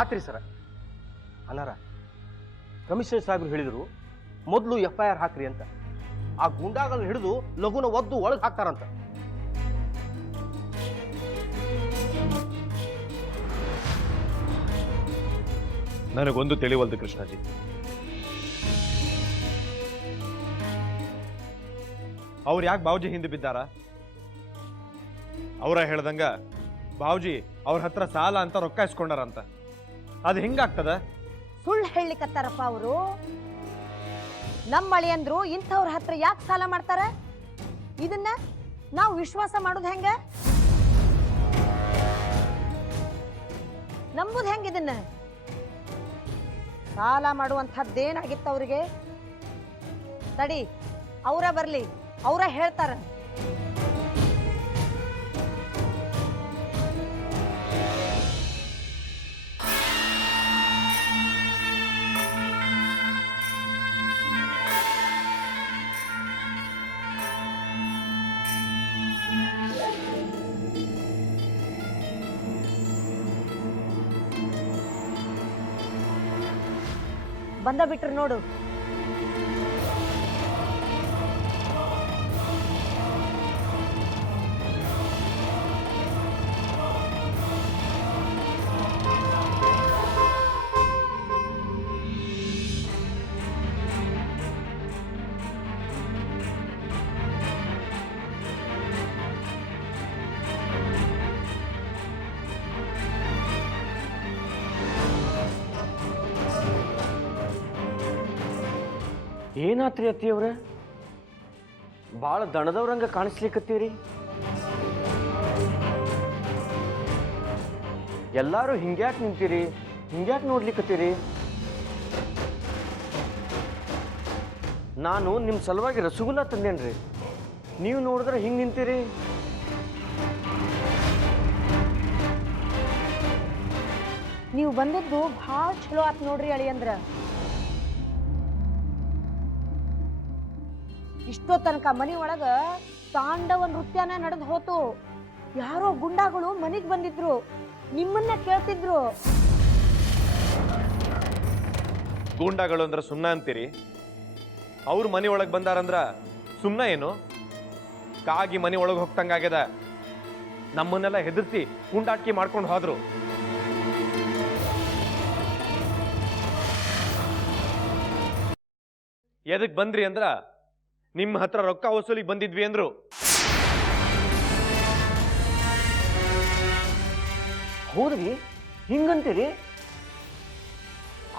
ಆತ್ರಿ ಸರ. ಅನಾರ ಕಮಿಷನರ್ ಸಾಹೇಬ್ರು ಹೇಳಿದ್ರು ಮೊದಲು FIR ಹಾಕ್ರಿ ಅಂತ. ಆ ಗುಂಡಾಗಳನ್ನ ಹಿಡಿದು ಲಘುನ ಒದ್ದು ಒಳಗೆ ಹಾಕ್ತಾರಂತ. ನನಗೊಂದು ತಿಳಿವಲ್ದು ಕೃಷ್ಣಾಜಿ. ಅವ್ರು ಯಾಕೆ ಬಾವುಜಿ ಹಿಂದೆ ಬಿದ್ದಾರ? ಅವರ ಹೇಳ್ದಂಗ ಬಾವುಜಿ ಅವ್ರ ಹತ್ರ ಸಾಲ ಅಂತ ರೊಕ್ಕ ಇಸ್ಕೊಂಡಾರಂತ. ಅದು ಹೆಂಗಾಗ್ತದ? ಸುಳ್ಳು ಹೇಳಲಿಕ್ಕತ್ತಾರಪ್ಪ ಅವರು. ನಮ್ಮ ಅಳಿಯಂದ್ರು ಇಂಥವ್ರ ಹತ್ರ ಯಾಕೆ ಸಾಲ ಮಾಡ್ತಾರ? ಇದನ್ನ ನಾವು ವಿಶ್ವಾಸ ಮಾಡೋದು ಹೆಂಗ? ನಂಬುದು ಹೆಂಗ? ಇದನ್ನ ಸಾಲ ಮಾಡುವಂಥದ್ದೇನಾಗಿತ್ತು ಅವ್ರಿಗೆ? ತಡಿ, ಅವರ ಬರ್ಲಿ, ಅವರ ಹೇಳ್ತಾರ. ಬಂದ ಬಿಟ್ರು ನೋಡು. ಏನಾತ್ರಿ ಅತ್ತಿಯವ್ರ? ಭಾಳ ದಣದವ್ರಂಗ ಕಾಣಿಸ್ಲಿಕ್ಕತ್ತೀರಿ. ಎಲ್ಲಾರು ಹಿಂಗ್ಯಾಕೆ ನಿಂತೀರಿ? ಹಿಂಗ್ಯಾಕೆ ನೋಡ್ಲಿಕ್ಕತ್ತೀರಿ? ನಾನು ನಿಮ್ಮ ಸಲುವಾಗಿ ರಸಗುಲ್ಲ ತಂದೇನ್ರಿ, ನೀವು ನೋಡಿದ್ರೆ ಹಿಂಗೆ ನಿಂತೀರಿ. ನೀವು ಬಂದಿದ್ದು ಭಾಳ ಚಲೋ ಆತ್ ನೋಡ್ರಿ ಅಳಿಯಂದ್ರ. ಇಷ್ಟೋ ತನಕ ಮನಿ ಒಳಗ ತಾಂಡವ ನೃತ್ಯನ ನಡೆದು ಹೋತು. ಯಾರೋ ಗುಂಡಾಗಳು ಮನಿಗ್ ಬಂದಿದ್ರು, ನಿಮ್ಮನ್ನ ಕೇಳ್ತಿದ್ರು. ಗೂಂಡಾಗಳು ಅಂದ್ರೆ ಸುಮ್ಮನೆ ಅಂತೀರಿ? ಅವ್ರ ಮನೆ ಒಳಗೆ ಬಂದಾರಂದ್ರ ಸುಮ್ಮನೆ ಏನು? ಕಾಗಿ ಮನೆ ಒಳಗೆ ಹೋಗ್ತಂಗಾಗ್ಯದ. ನಮ್ಮನ್ನೆಲ್ಲ ಹೆದರ್ಸಿ ಗುಂಡಾಟ್ಕಿ ಮಾಡ್ಕೊಂಡು ಹೋದ್ರು. ಎದಕ್ ಬಂದ್ರಿ ಅಂದ್ರ ನಿಮ್ಮ ಹತ್ರ ರೊಕ್ಕ ವಸೂಲಿಗೆ ಬಂದಿದ್ವಿ ಅಂದ್ರು. ಹೌದ್ರಿ, ಹಿಂಗಂತೀರಿ?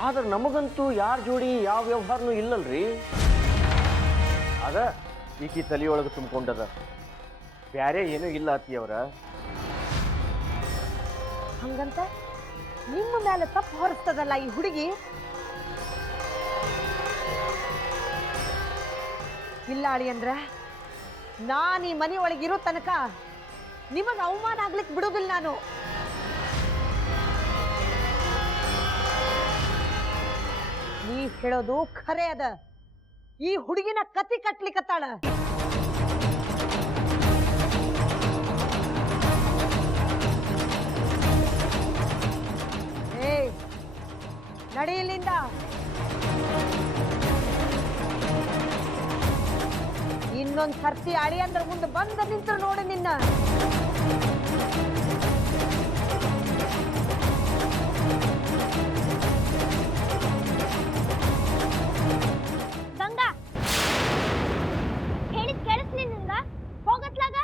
ಆದ್ರೆ ನಮಗಂತೂ ಯಾರ ಜೋಡಿ ಯಾವ ವ್ಯವಹಾರನೂ ಇಲ್ಲಲ್ರಿ. ಅದ ಈಕಿ ತಲೆಯೊಳಗೆ ತುಂಬಿಕೊಂಡದ, ಬ್ಯಾರೆ ಏನೂ ಇಲ್ಲ ಅತ್ತಿಯವ್ರ. ಹಂಗಂತ ನಿಮ್ಮ ಮೇಲೆ ತಪ್ಪು ಹೊರಿಸ್ತದಲ್ಲ ಈ ಹುಡುಗಿ. ಇಲ್ಲ ಅಳಿಯಂದ್ರ, ನಾನು ಈ ಮನೆ ಒಳಗಿರೋ ತನಕ ನಿಮಗೆ ಅವಮಾನ ಆಗ್ಲಿಕ್ಕೆ ಬಿಡುದಿಲ್ಲ ನಾನು. ನೀವ್ ಹೇಳೋದು ಖರೆ ಅದ. ಈ ಹುಡುಗಿನ ಕತಿ ಕಟ್ಲಿಕ್ಕತ್ತಾಳ. ಏ, ನಡಿ ಇಲ್ಲಿಂದ. ಇನ್ನೊಂದ್ ಸರ್ತಿ ಅಳಿಯಂದ್ರ ಮುಂದೆ ಬಂದ ನಿಂತ್ರು ನೋಡಿ ನಿನ್ನ. ಗಂಗಾ, ಹೇಳಿದ್ ಕೇಳಿಸ್ಲಿ ನಿಂಗ? ಹೋಗತ್ಲಾಗ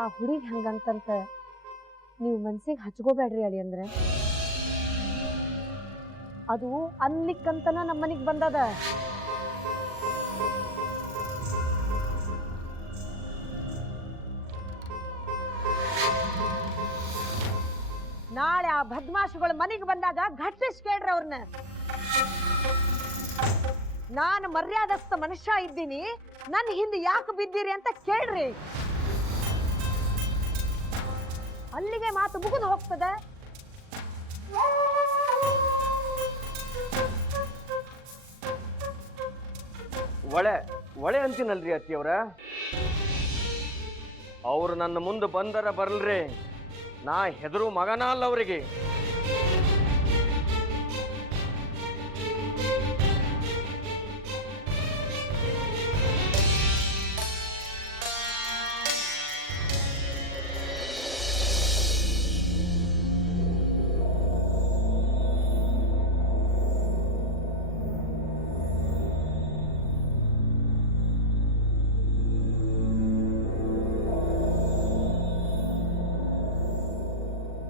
ಆ ಹುಡುಗಿ ಹಂಗಂತಂತ ನೀವು ಮನ್ಸಿಗೆ ಹಚ್ಕೋಬೇಡ್ರಿ ಅಳಿಯಂದ್ರ. ಅದು ಅನ್ಲಿಕ್ಕಂತನ ನಮ್ಮನಿಗೆ ಬಂದದ. ನಾಳೆ ಆ ಬದ್ಮಾಶುಗಳು ಮನೆಗೆ ಬಂದಾಗ ಘಟ್ಟಿಸ್ ಕೇಳ್ರಿ ಅವ್ರನ್ನ. ನಾನು ಮರ್ಯಾದಸ್ಥ ಮನುಷ್ಯ ಇದ್ದೀನಿ, ನನ್ನ ಹಿಂದೆ ಯಾಕೆ ಬಿದ್ದೀರಿ ಅಂತ ಕೇಳ್ರಿ. ಅಲ್ಲಿಗೆ ಮಾತು ಮುಗಿದು ಹೋಗ್ತದೆ. ಒಳೆ ಅಂತೀನಲ್ರಿ ಅತ್ತಿಯವ್ರ. ಅವ್ರು ನನ್ನ ಮುಂದೆ ಬಂದರ ಬರ್ಲ್ರಿ, ನಾ ಹೆದರು ಮಗನ ಅಲ್ಲ ಅವರಿಗೆ.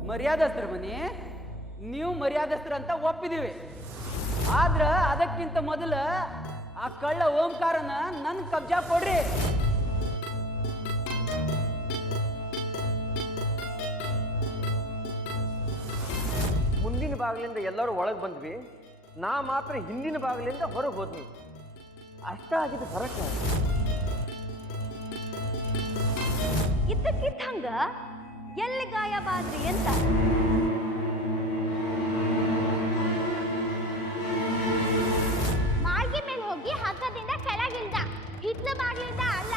ಮರ್ಯಾದಸ್ತ್ರ ಮನಿ, ನೀವು ಮರ್ಯಾದಸ್ತ್ರ ಅಂತ ಒಪ್ಪಿದೀವಿ. ಆದ್ರ ಅದಕ್ಕಿಂತ ಮೊದಲು ಆ ಕಳ್ಳ ಓಂಕಾರನ ನನ್ನ ಕಬ್ಜಾ ಕೊಡ್ರಿ. ಮುಂದಿನ ಬಾಗಿಲಿಂದ ಎಲ್ಲರೂ ಒಳಗೆ ಬಂದ್ವಿ, ನಾ ಮಾತ್ರ ಹಿಂದಿನ ಬಾಗಿಲಿಂದ ಹೊರಗೆ ಹೋದ್ವಿ. ಅಷ್ಟ ಆಗಿದ್ದು ಫರಕ್. ಇದ್ದಕ್ಕಿದ್ದಂಗ ಎಲ್ಲಿ ಗಾಯಬಾದ್ರಿ ಅಂತ ಮಾಳ್ಗೆ ಮೇಲೆ ಹೋಗಿ ಹಗ್ಗದಿಂದ ಕೆಳಗಿಲ್ದ, ಹಿತ್ಲ ಬಾಗಿಲಿಂದ ಅಲ್ಲ.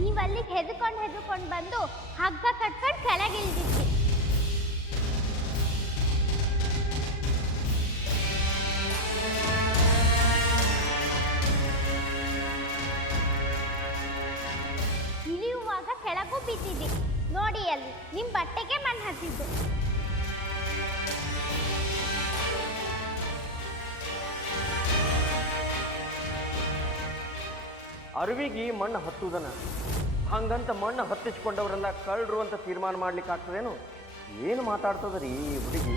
ನೀವಲ್ಲಿಗೆ ಹೆದ್ಕೊಂಡು ಬಂದು ಹಗ್ಗ ಕಟ್ಕೊಂಡು ಕೆಳಗಿಲ್ದಿದ್ವಿ. ಇಳಿಯುವಾಗ ಕೆಳಗೂ ಬಿದ್ದಿದ್ದಿ ನೋಡಿ, ಅಲ್ಲಿ ನಿಮ್ ಬಟ್ಟೆಗೆ ಮಣ್ಣು ಹತ್ತಿದ್ದು. ಅರಿವಿಗೆ ಮಣ್ಣು ಹತ್ತುದನ, ಹಂಗಂತ ಮಣ್ಣು ಹತ್ತಿಸ್ಕೊಂಡವರೆಲ್ಲ ಕಳ್ಳರು ಅಂತ ತೀರ್ಮಾನ ಮಾಡ್ಲಿಕ್ಕೆ ಆಗ್ತದೇನು? ಏನು ಮಾತಾಡ್ತದ್ರಿ ಈ ಹುಡುಗಿ?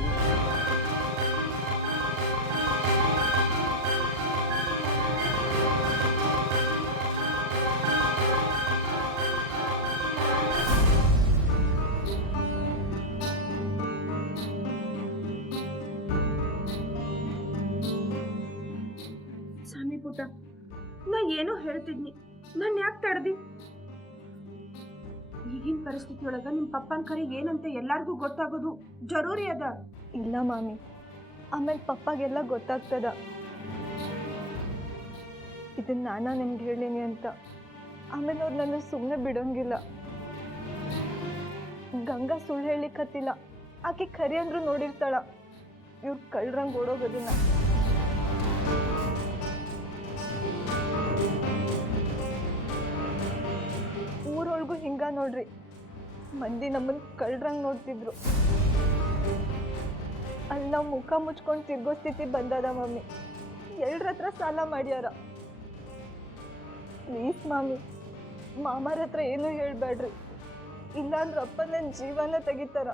ಸ್ವಾಮಿ ಪುಟ್ಟ, ನಾ ಏನೋ ಹೇಳ್ತಿದ್ನಿ, ನಾನು ಯಾಕೆ ತಡ್ದಿ? ಈಗಿನ ಪರಿಸ್ಥಿತಿಯೊಳಗ ನಿಮ್ಮ ಪಪ್ಪನ ಕರೆ ಏನಂತ ಎಲ್ಲಾರ್ಗೂ ಗೊತ್ತಾಗೋದು ಜರೂರಿ ಅದ. ಇಲ್ಲ ಮಾಮಿ, ಆಮೇಲೆ ಪಪ್ಪಾಗೆಲ್ಲ ಗೊತ್ತಾಗ್ತದ. ಇದನ್ನ ನಾನು ನಿಮ್ಗೆ ಹೇಳೀನಿ ಅಂತ ಆಮೇಲೆ ಅವ್ರು ನನ್ನ ಸುಮ್ಮನೆ ಬಿಡೋಂಗಿಲ್ಲ. ಗಂಗಾ ಸುಳ್ಳು ಹೇಳಿಕತ್ತಿಲ್ಲ, ಆಕೆ ಖರಿ ಅಂದ್ರೂ ನೋಡಿರ್ತಾಳ. ಇವ್ರು ಕಳ್ರಂಗೆ ಓಡೋಗೋದನ್ನ. ಊರೊಳಗೂ ಹಿಂಗ ನೋಡ್ರಿ, ಮಂದಿ ನಮ್ಮನ್ನ ಕಳ್ರಂಗೆ ನೋಡ್ತಿದ್ರು. ಅಲ್ಲಿ ನಾವು ಮುಖ ಮುಚ್ಕೊಂಡು ತಿರ್ಗೋ ಸ್ಥಿತಿ ಬಂದದ ಮಮ್ಮಿ. ಎಲ್ರ ಹತ್ರ ಸಾಲ ಮಾಡ್ಯಾರ. ಪ್ಲೀಸ್ ಮಾಮಿ, ಮಾಮರ ಹತ್ರ ಏನೂ ಹೇಳ್ಬೇಡ್ರಿ, ಇಲ್ಲಾಂದ್ರೆ ಅಪ್ಪ ನನ್ನ ಜೀವನ ತೆಗಿತಾರ.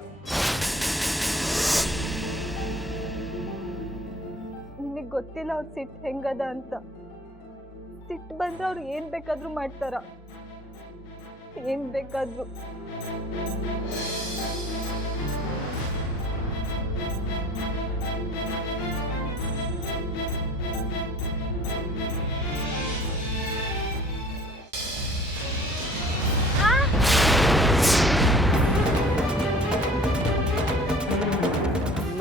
ನಿಮಗೆ ಗೊತ್ತಿಲ್ಲ ಅವ್ರ ಸಿಟ್ಟು ಹೆಂಗದ ಅಂತ. ಸಿಟ್ಟು ಬಂದ್ರೆ ಅವ್ರು ಏನು ಬೇಕಾದ್ರೂ ಮಾಡ್ತಾರ, ಏನ್ ಬೇಕಾದ್ರು.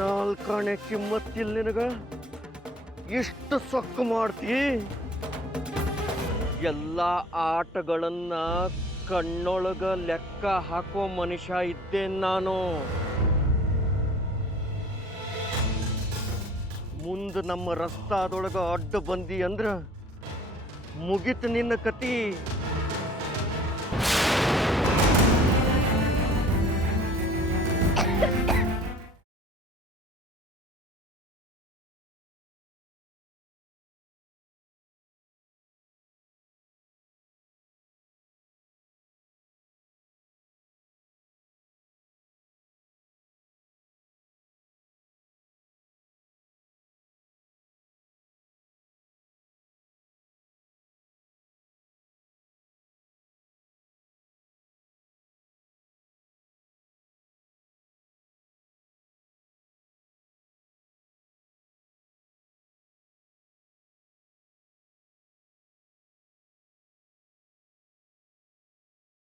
ನಾಲ್ಕಾಣೆ ಕಿಮ್ಮತ್ತಿಲ್ಲ ನಿನಗ? ಎಷ್ಟು ಸೊಕ್ಕು ಮಾಡ್ತಿ? ಎಲ್ಲ ಆಟಗಳನ್ನ ಕಣ್ಣೊಳಗ ಲೆಕ್ಕ ಹಾಕೋ ಮನುಷ್ಯ ಇದ್ದೇನೆ ನಾನು. ಮುಂದೆ ನಮ್ಮ ರಸ್ತಾದೊಳಗ ಅಡ್ಡ ಬಂದಿ ಅಂದ್ರ ಮುಗಿತು ನಿನ್ನ ಕತಿ.